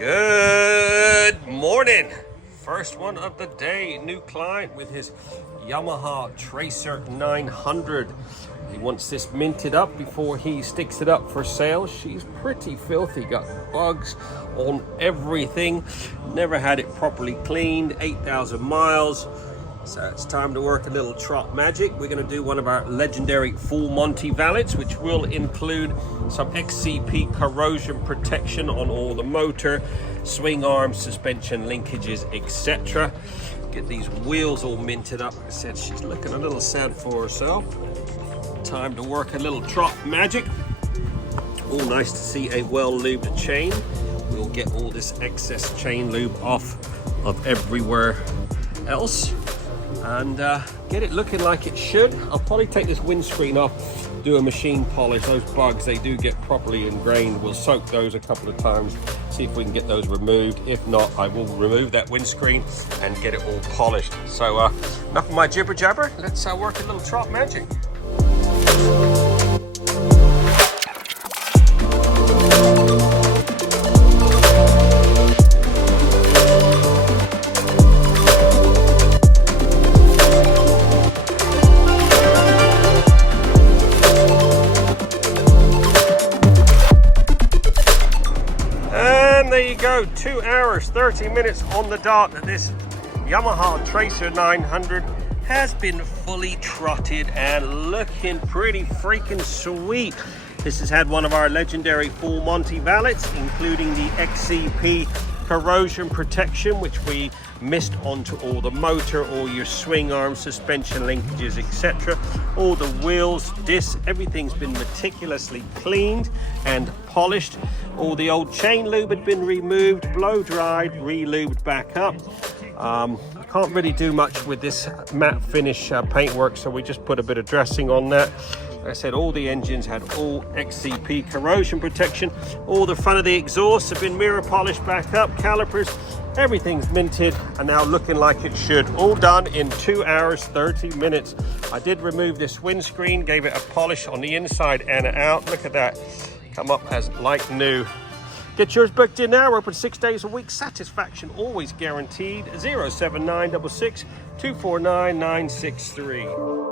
Good morning. First one of the day. New client with his Yamaha Tracer 900. He wants this minted up before he sticks it up for sale. She's pretty filthy, got bugs on everything. Never had it properly cleaned, 8,000 miles. So it's time to work a little trot magic. We're going to do one of our legendary full Monty valids, which will include some XCP corrosion protection on all the motor, swing arms, suspension linkages, etc. Get these wheels all minted up. Like I said, she's looking a little sad for herself. Time to work a little trot magic. All nice to see a well-lubed chain. We'll get all this excess chain lube off of everywhere else and get it looking like it should. I'll probably take this windscreen off, do a machine polish. Those bugs, they do get properly ingrained. We'll soak those a couple of times, see if we can get those removed. If not, I will remove that windscreen and get it all polished. So enough of my jibber jabber. Let's work a little trot magic. There you go, 2 hours 30 minutes on the dot. This Yamaha Tracer 900 has been fully trotted and looking pretty freaking sweet. This has had one of our legendary full Monty valids, including the XCP corrosion protection, which we missed onto all the motor, all your swing arms, suspension linkages, etc. All the wheels, discs, everything's been meticulously cleaned and polished. All the old chain lube had been removed, blow dried, re-lubed back up. Can't really do much with this matte finish paintwork, so we just put a bit of dressing on that. Like I said, all the engines had all XCP corrosion protection. All the front of the exhausts have been mirror polished back up, calipers, everything's minted and now looking like it should. All done in 2 hours 30 minutes. I did remove this windscreen, gave it a polish on the inside and out. Look at that, come up as like new. Get yours booked in now. We're open 6 days a week. Satisfaction always guaranteed. 07966 249 963.